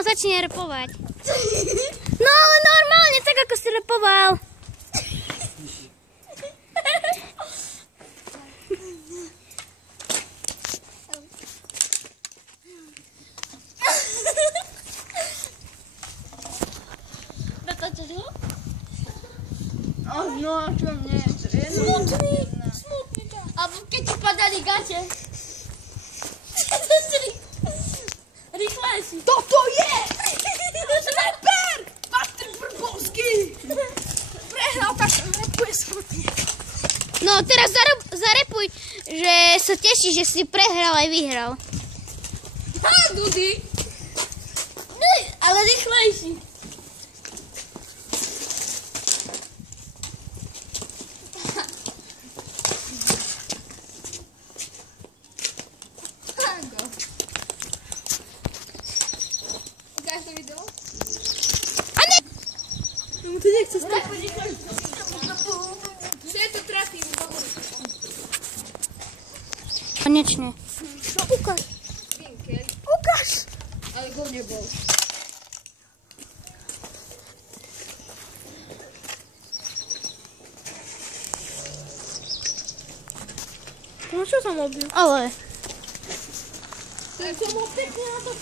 začne repovať. No, ale normálne, tak ako si repoval. Natáčaš ho? No, čo mne? Smutný ťa. Alebo keď ti padali gače. Rýchlejší. Toto je! Sniper! Patrik Vrbovský! Prehral, tak repuje smutne. No, teraz zarepuj, že sa tešíš, že si prehral aj vyhral. Há, Dudy. Ale rýchlejší. Ukáž to video? A ne! No ty nechce stať. Že to trafím. Konečne. No ukáž. Vinkel. Ukáž. Ale go nebol. No čo som obil? Ale... Tak som ho pekne na to